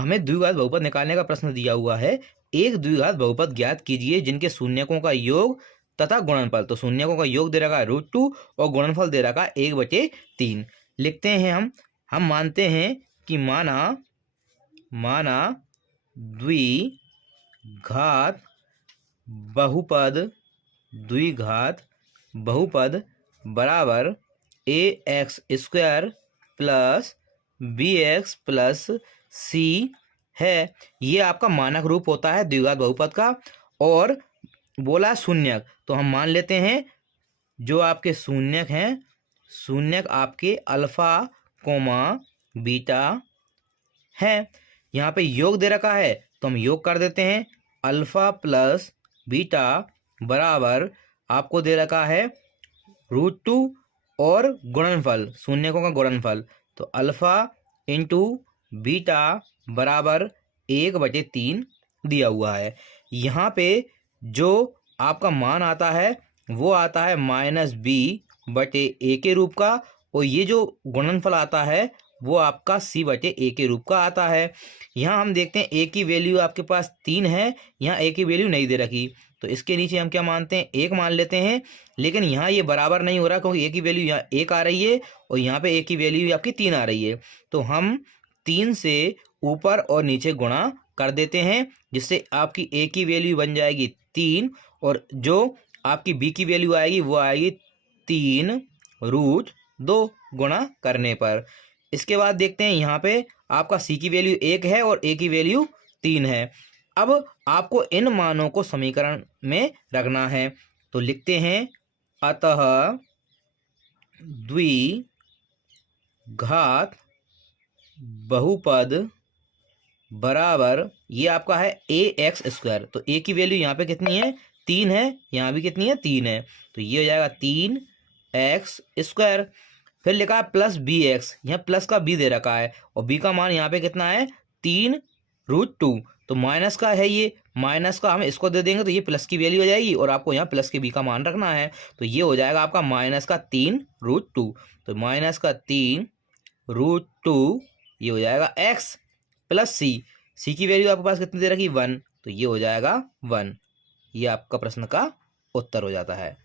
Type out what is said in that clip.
हमें द्विघात बहुपद निकालने का प्रश्न दिया हुआ है। एक द्विघात बहुपद ज्ञात कीजिए जिनके शून्यकों का योग तथा गुणनफल। तो शून्यकों का योग दे रखा है √2 और गुणनफल दे रखा है 1/3। लिखते हैं हम मानते हैं कि माना द्विघात बहुपद बराबर ax² plus bx plus c है। ये आपका मानक रूप होता है द्विघात बहुपद का। और बोला शून्यक, तो हम मान लेते हैं जो आपके शून्यक हैं, शून्यक आपके अल्फा कोमा बीटा है। यहाँ पे योग दे रखा है तो हम योग कर देते हैं। अल्फा प्लस बीटा बराबर आपको दे रखा है √2 और गुणनफल, शून्यकों का गुणनफल, तो अल्फा इंटू बीटा बराबर 1/3 दिया हुआ है। यहाँ पे जो आपका मान आता है वो आता है -b/a के रूप का, और ये जो गुणनफल आता है वो आपका c/a के रूप का आता है। यहाँ हम देखते हैं a की वैल्यू आपके पास 3 है, यहाँ a की वैल्यू नहीं दे रखी, तो इसके नीचे हम क्या मानते हैं 1 मान लेते हैं। लेकिन यहाँ ये बराबर नहीं हो रहा क्योंकि a की वैल्यू यहाँ 1 आ रही है और यहाँ पे a की वैल्यू आपकी 3 आ रही है। तो हम 3 से ऊपर और नीचे गुणा कर देते हैं, जिससे आपकी a की वैल्यू बन जाएगी 3 और जो आपकी b की वैल्यू आएगी वो आएगी 3√2 गुणा करने पर। इसके बाद देखते हैं यहाँ पे आपका c की वैल्यू 1 है और a की वैल्यू 3 है। अब आपको इन मानों को समीकरण में रखना है, तो लिखते हैं अतः द्विघात बहुपद बराबर, ये आपका है ax²। तो a की वैल्यू यहाँ पे कितनी है 3 है, यहाँ भी कितनी है 3 है, तो ये हो जाएगा 3x²। फिर लिखा है प्लस bx, यहाँ प्लस का b दे रखा है और b का मान यहाँ पे कितना है 3√2, तो माइनस का है, ये माइनस का हम इसको दे देंगे तो ये प्लस की वैल्यू हो जाएगी और आपको यहाँ प्लस के b का मान रखना है, तो ये हो जाएगा आपका -3√2। तो -3√2 ये हो जाएगा x प्लस c की वैल्यू आपके पास कितनी दे रखी 1, तो ये हो जाएगा 1। ये आपका प्रश्न का उत्तर हो जाता है।